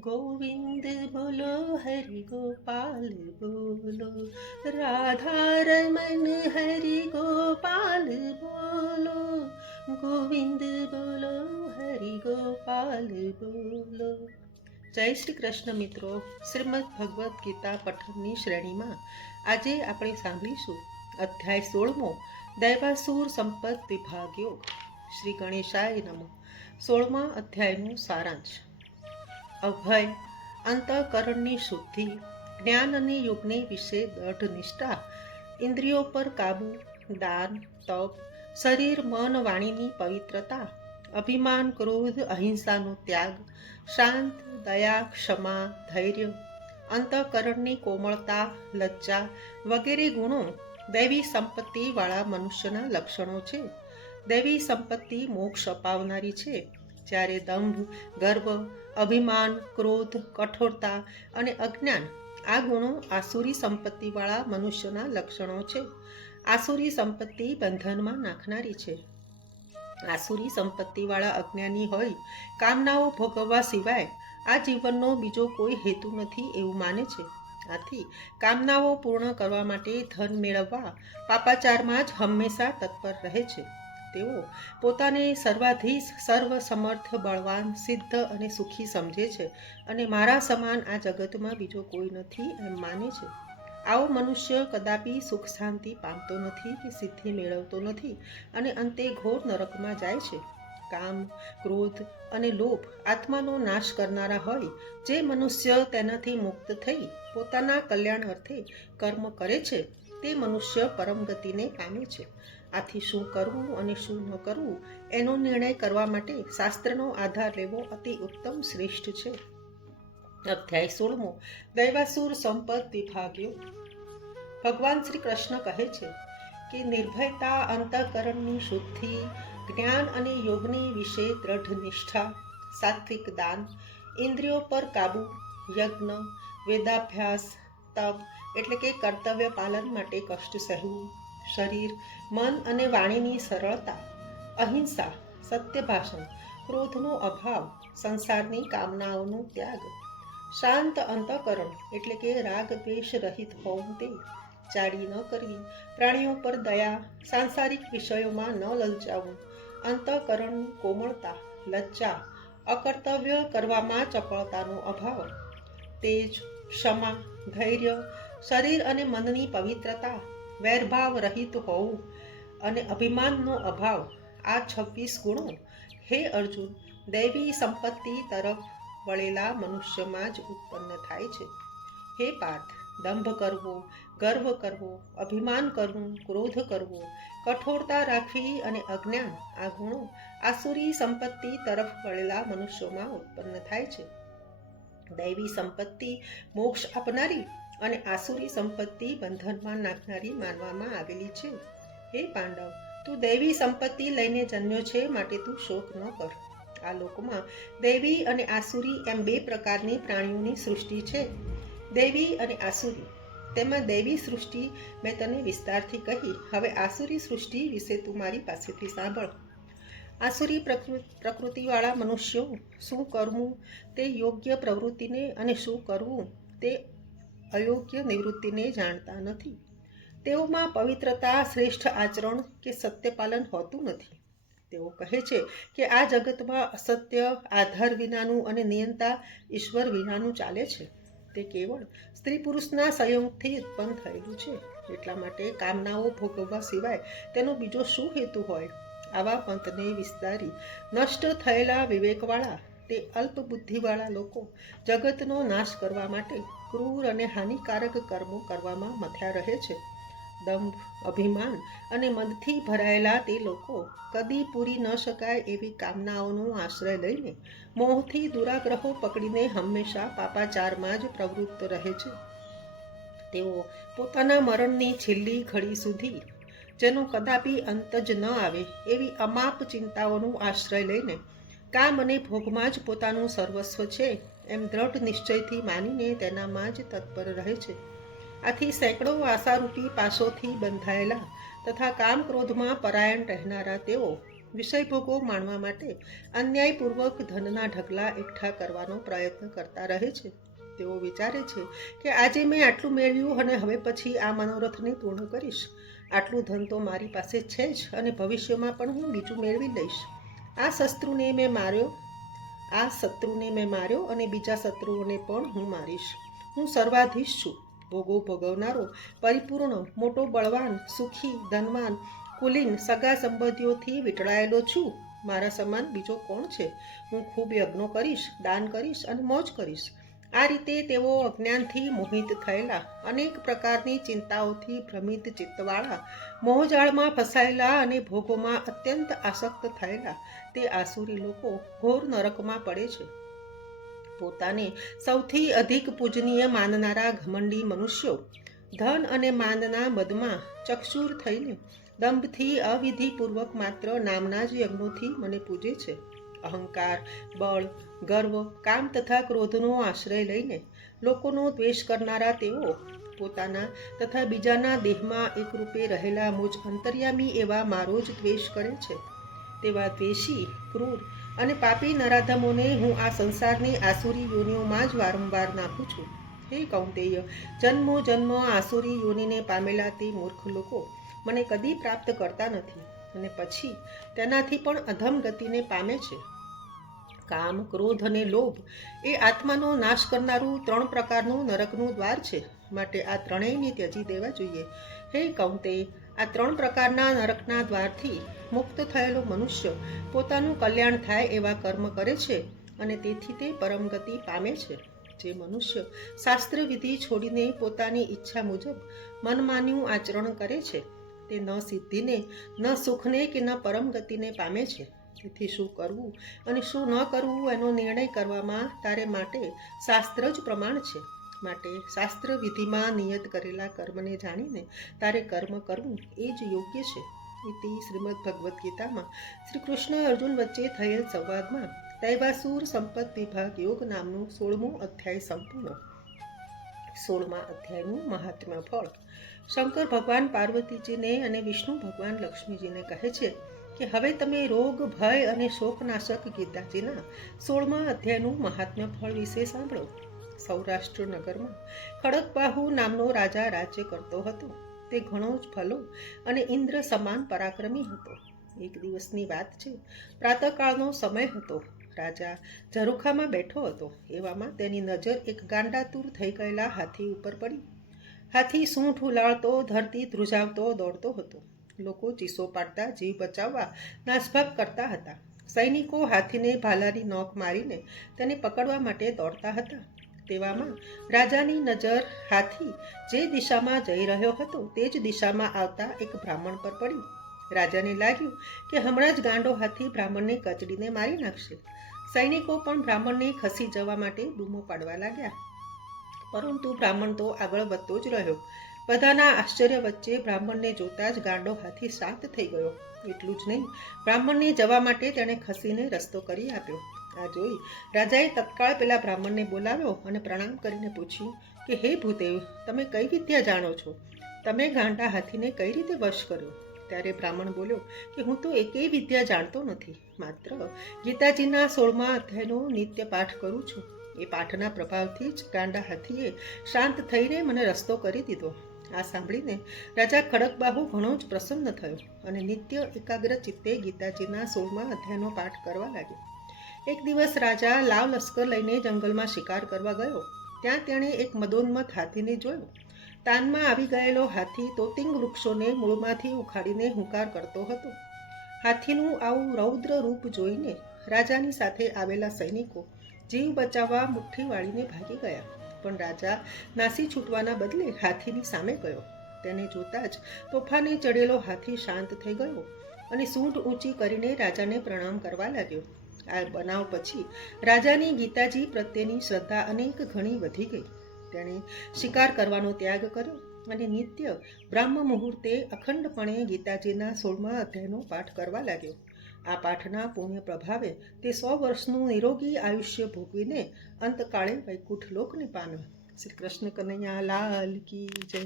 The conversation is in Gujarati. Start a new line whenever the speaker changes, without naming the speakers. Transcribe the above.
ગોવિંદ બોલો હરિ ગોપાલ બોલો રાધા રમન હરિ ગોપાલ બોલો ગોવિંદ બોલો હરિ ગોપાલ બોલો જય શ્રી કૃષ્ણ મિત્રો શ્રીમદ ભગવદ્ ગીતા પઠનની શ્રેણીમાં આજે આપણે સાંભળીશું અધ્યાય સોળમો, દૈવાસુર સંપદ વિભાગ યોગ શ્રી ગણેશાય નમો. સોળમા અધ્યાયનું સારાંશ. અભય, અંતઃકરણની શુદ્ધિ, જ્ઞાન અને યોગની વિશે દઢ નિષ્ઠા ઇન્દ્રિયો પર કાબુ, દાન, તપ, શરીર, મન, વાણીની પવિત્રતા, અભિમાન, ક્રોધ, અહિંસાનો ત્યાગ, શાંત, દયા, ક્ષમા, ધૈર્ય, અંતઃકરણની કોમળતા, લજ્જા વગેરે ગુણો દૈવી સંપત્તિવાળા મનુષ્યના લક્ષણો છે. દૈવી સંપત્તિ મોક્ષ અપાવનારી છે. જ્યારે દંભ, ગર્વ અભિમાન, ક્રોધ, કઠોરતા અને અજ્ઞાન આ ગુણો આસુરી સંપત્તિવાળા મનુષ્યના લક્ષણો છે. આસુરી સંપત્તિ બંધનમાં નાખનારી છે. આસુરી સંપત્તિવાળા અજ્ઞાની હોય, કામનાઓ ભોગવવા સિવાય આ જીવનનો બીજો કોઈ હેતુ નથી એવું માને છે. આથી કામનાઓ પૂર્ણ કરવા માટે ધન મેળવવા પાપાચારમાં જ હંમેશા તત્પર રહે છે. તેઓ પોતાને સર્વાધીશ સર્વ સમર્થ બળવાન, સિદ્ધ અને સુખી સમજે છે અને મારા સમાન આ જગતમાં બીજો કોઈ નથી એમ માને છે. આવો મનુષ્ય કદાપી સુખ શાંતિ પામતો નથી કે સિદ્ધિ મેળવતો નથી અને અંતે ઘોર નરકમાં જાય છે. કામ, ક્રોધ અને લોભ આત્માનો નાશ કરનારા હોય જે મનુષ્ય તેનાથી મુક્ત થઈ પોતાના કલ્યાણ અર્થે કર્મ કરે છે તે મનુષ્ય પરમ ગતિને પામે છે. આથી શું કરવું અને શું ન કરવું એનો નિર્ણય કરવા માટે શાસ્ત્રનો આધાર લેવો અતિ ઉત્તમ શ્રેષ્ઠ છે. અધ્યાય સોળમો, દૈવાસુર સંપદ વિભાગ્યો ભગવાન શ્રી કૃષ્ણ કહે છે કે નિર્ભયતા, અંતઃકરણની શુદ્ધિ, જ્ઞાન અને યોગની વિશે દ્રઢ નિષ્ઠા, સાત્વિક દાન, ઇન્દ્રિયો પર કાબુ, યજ્ઞ, વેદાભ્યાસ, તપ એટલે કે કર્તવ્ય પાલન માટે કષ્ટ સહેવું. શરીર, મન અને વાણીની સરળતા, અહિંસા સત્ય ભાષણ ક્રોધનો અભાવ, સંસારની કામનાઓનો ત્યાગ, શાંત અંતઃકરણ એટલે કે રાગ દ્વેષ રહિત હોવું તે ચાડી ન કરવી, પ્રાણીઓ પર દયા, સાંસારિક વિષયોમાં ન લલચાવવું અંતઃકરણની કોમળતા, લજ્જા, અકર્તવ્ય કરવામાં ચપળતાનો અભાવ, તેજ, ક્ષમા, ધૈર્ય, શરીર અને મનની પવિત્રતા વૈરભાવ રહિત હોવું અને અભિમાનનો અભાવ, આ છવ્વીસ ગુણો? હે અર્જુન, દૈવી સંપત્તિ તરફ વળેલા મનુષ્યમાં જ ઉત્પન્ન થાય છે. હે પાર્થ, દંભ કરવો, ગર્વ કરવો, અભિમાન કરવું, ક્રોધ કરવો, કઠોરતા રાખવી અને અજ્ઞાન, આ ગુણો આસુરી સંપત્તિ તરફ વળેલા મનુષ્યોમાં ઉત્પન્ન થાય છે. દૈવી સંપત્તિ મોક્ષ આપનારી અને આસુરી સંપત્તિ બંધનમાં નાખનારી માનવામાં આવેલી છે. હે પાંડવ, તું દૈવી સંપત્તિ લઈને જન્મ્યો છે માટે તું શોક ન કર. આ લોકમાં દૈવી અને આસુરી એમ બે પ્રકારની પ્રાણીઓની સૃષ્ટિ છે. દૈવી અને આસુરી. તેમાં દૈવી સૃષ્ટિ મેં તને વિસ્તારથી કહી. હવે આસુરી સૃષ્ટિ વિશે તું મારી પાસેથી સાંભળ. આસુરી પ્રકૃ, પ્રકૃતિવાળા મનુષ્યો શું કરવું? તે યોગ્ય પ્રવૃત્તિને અને શું કરવું? તે અયોગ્ય નિવૃત્તિને જાણતા નથી. તેઓમાં પવિત્રતા, શ્રેષ્ઠ આચરણ કે સત્યપાલન હોતું નથી. તેઓ કહે છે કે આ જગતમાં અસત્ય, આધાર વિનાનું અને નિયંતા ઈશ્વર વિનાનું ચાલે છે. તે કેવળ સ્ત્રી પુરુષના સંયોગથી ઉત્પન્ન થયેલું છે. એટલા માટે કામનાઓ ભોગવવા સિવાય તેનો બીજો શું હેતુ હોય? આવા પંથને વિસ્તારી નષ્ટ થયેલા વિવેકવાળા, તે અલ્પ બુદ્ધિવાળા લોકો જગતનો નાશ કરવા માટે ક્રૂર અને હાનિકારક કર્મો કરવામાં મથ્યા રહે છે. દંભ, અભિમાન અને મદથી ભરાયેલા તે લોકો કદી પૂરી ન શકાય એવી કામનાઓનો આશ્રય લઈને મોહથી દુરાગ્રહો પકડીને હંમેશા પાપાચારમાં જ પ્રવૃત્ત રહે છે. તેઓ પોતાના મરણની છેલ્લી ઘડી સુધી, જેનો કદાપી અંત જ ન આવે એવી અમાપ ચિંતાઓનો આશ્રય લઈને કામ અને ભોગમાં જ પોતાનું સર્વસ્વ છે. એમ દ્રઢ નિશ્ચયથી માનીને તેનામાં જ તત્પર રહે છે. આથી સેંકડો આશારૂપી પાસોથી બંધાયેલા તથા કામ ક્રોધમાં પરાયણ રહેનારા તેઓ વિષય ભોગો માણવા માટે અન્યાયપૂર્વક ધનના ઢગલા એકઠા કરવાનો પ્રયત્ન કરતા રહે છે. તેઓ વિચારે છે કે આજે મેં આટલું મેળવ્યું અને હવે પછી આ મનોરથને પૂર્ણ કરીશ. આટલું ધન તો મારી પાસે છે જ અને ભવિષ્યમાં પણ હું બીજું મેળવી લઈશ. આ શસ્ત્રુને મેં માર્યો આ શત્રુને મેં માર્યો અને બીજા શત્રુઓને પણ હું મારીશ. હું સર્વાધીશ છું. ભોગો ભોગવનારો, પરિપૂર્ણ, મોટો બળવાન, સુખી, ધનવાન, કુલીન સગા સંબંધીઓથી વીંટળાયેલો છું. મારા સમાન બીજો કોણ છે? હું ખૂબ યજ્ઞો કરીશ, દાન કરીશ અને મોજ કરીશ. આ રીતે તેઓ અજ્ઞાનથી મોહિત થયેલા અનેક પ્રકારની ચિંતાઓથી ભ્રમિત ચિત્તવાળા, મોહજાળમાં ફસાયેલા અને ભોગોમાં અત્યંત આસક્ત થયેલા તે આસુરી લોકો ઘોર નરકમાં પડે છે. પોતાને સૌથી અધિક પૂજનીય માનનારા ઘમંડી મનુષ્યો, ધન અને માનના મદમાં ચક્ષુર થઈને દંભથી અવિધિપૂર્વક માત્ર નામના જ યજ્ઞોથી મને પૂજે છે. અહંકાર, બળ, ગર્વ, કામ તથા ક્રોધનો આશ્રય લઈને લોકોનો દ્વેષ કરનારા તેઓ પોતાના તથા બીજાના દેહમાં એકરૂપે રહેલા મુજ અંતર્યામી એવા મારો જ દ્વેષ કરે છે. તેવા દ્વેષી, ક્રૂર અને પાપી નરાધમોને હું આ સંસારની આસુરી યોનિઓમાં જ વારંવાર નાખું છું. હે કૌંતેય, જન્મો જન્મ આસુરી યોનિને પામેલા તે મૂર્ખ લોકો મને કદી પ્રાપ્ત કરતા નથી. અને પછી તેનાથી પણ અધમ ગતિને પામે છે. કામ, ક્રોધ અને લોભ એ આત્માનો નાશ કરનારું ત્રણ પ્રકારનું નરકનું દ્વાર છે. માટે આ ત્રણેયને ત્યજી દેવા જોઈએ. હે કૌંતે, આ ત્રણ પ્રકારના નરકના દ્વારથી મુક્ત થયેલો મનુષ્ય પોતાનું કલ્યાણ થાય એવા કર્મ કરે છે અને તેથી તે પરમગતિ પામે છે. જે મનુષ્ય શાસ્ત્ર વિધિ છોડીને પોતાની ઈચ્છા મુજબ મનમાન્યું આચરણ કરે છે. તે ન સિદ્ધિને, ન સુખને કે ન પરમ ગતિને પામે છે? તેથી શું કરવું અને શું ન કરવું એનો નિર્ણય કરવામાં તારે માટે શાસ્ત્ર જ પ્રમાણ છે. માટે શાસ્ત્ર વિધિમાં નિયત કરેલા કર્મને જાણીને તારે કર્મ કરવું એ જ યોગ્ય છે. ઇતિ શ્રીમદ ભગવદ્ ગીતામાં શ્રી કૃષ્ણ અર્જુન વચ્ચે થયેલ સંવાદમાં દૈવાસુર સંપદ વિભાગ યોગ નામનું સોળમું અધ્યાય સંપૂર્ણ. સોળમા અધ્યાયનું મહાત્મ્ય ફળ. શંકર ભગવાન પાર્વતીજીને અને વિષ્ણુ ભગવાન લક્ષ્મીજીને કહે છે કે હવે તમે રોગ, ભય અને શોકનાશક ગીતાજીના સોળમા અધ્યાયનું મહાત્મ્ય ફળ વિશે સાંભળો. સૌરાષ્ટ્ર નગરમાં ખડકબાહુ નામનો રાજા રાજ્ય કરતો હતો. તે ઘણો જ ભલો અને ઇન્દ્ર સમાન પરાક્રમી હતો. એક દિવસની વાત છે, પ્રાતઃકાળનો સમય હતો. રાજા ઝરૂખામાં બેઠો હતો. એવામાં તેની નજર એક ગાંડાતુર થઈ ગયેલા હાથી ઉપર પડી. હાથી સૂંઠ ઉલાળતો, ધરતી ધ્રુજાવતો, દોડતો હતો. લોકો ચીસો પાડતા, જીવ બચાવવા નાસભાગ કરતા હતા. સૈનિકો હાથીને ભાલાની નોક મારીને તેને પકડવા માટે દોડતા હતા. તેવામાં રાજાની નજર હાથી જે દિશામાં જઈ રહ્યો હતો તે જ દિશામાં આવતા એક બ્રાહ્મણ પર પડી રાજાને લાગ્યું કે હમણાં જ ગાંડો હાથી બ્રાહ્મણને કચડીને મારી નાખશે. સૈનિકો પણ બ્રાહ્મણને ખસી જવા માટે બૂમો પાડવા લાગ્યા. પરંતુ બ્રાહ્મણ તો આગળ વધતો જ રહ્યો. બધાના આશ્ચર્ય વચ્ચે બ્રાહ્મણને જોતા જ ગાંડો હાથી શાંત થઈ ગયો. એટલું જ નહીં, બ્રાહ્મણને જવા માટે તેણે ખસીને રસ્તો કરી આપ્યો. આ જોઈ રાજાએ તત્કાળ પેલા બ્રાહ્મણને બોલાવ્યો અને પ્રણામ કરીને પૂછ્યું કે, હે ભૂદેવ, તમે કઈ વિદ્યા જાણો છો? તમે ગાંડા હાથીને કઈ રીતે વશ કર્યો? ત્યારે બ્રાહ્મણ બોલ્યો કે, હું તો એકેય વિદ્યા જાણતો નથી. માત્ર ગીતાજીના સોળમાં અધ્યાયનો નિત્ય પાઠ કરું છું. એ પાઠના પ્રભાવથી જ ગાંડા હાથીએ શાંત થઈને મને રસ્તો કરી દીધો. આ સાંભળીને રાજા ખડકબાહુ ઘણો જ પ્રસન્ન થયો અને નિત્ય એકાગ્ર ચિત્તે ગીતાજીના સોળમાં અધ્યાયનો પાઠ કરવા લાગ્યો. એક દિવસ રાજા લાવ લશ્કર લઈને જંગલમાં શિકાર કરવા ગયો. ત્યાં તેણે એક મદોન્મત હાથીને જોયો. તાનમાં આવી ગયેલો હાથી તોતિંગ વૃક્ષોને મૂળમાંથી ઉખાડીને હુંકાર કરતો હતો. હાથીનું આવું રૌદ્ર રૂપ જોઈને રાજાની સાથે આવેલા સૈનિકો જીવ બચાવવા મુઠ્ઠી વાળીને ભાગી ગયા. પણ રાજા નાસી છૂટવાના બદલે હાથીની સામે ગયો. તેને જોતા જ તોફાને ચડેલો હાથી શાંત થઈ ગયો અને સૂંઢ ઊંચી કરીને રાજાને પ્રણામ કરવા લાગ્યો. આ બનાવ પછી રાજાની ગીતાજી પ્રત્યેની શ્રદ્ધા અનેક ઘણી વધી ગઈ. તેણે શિકાર કરવાનો ત્યાગ કર્યો અને નિત્ય બ્રાહ્મ મુહૂર્તે અખંડપણે ગીતાજીના સોળમા અધ્યાયનો પાઠ કરવા લાગ્યો. આ પાઠના પુણ્ય પ્રભાવે તે સો વર્ષનું નિરોગી આયુષ્ય ભોગવીને અંતકાળે વૈકુંઠ લોકને પામે શ્રી કૃષ્ણ કનૈયા લાલ કી જય.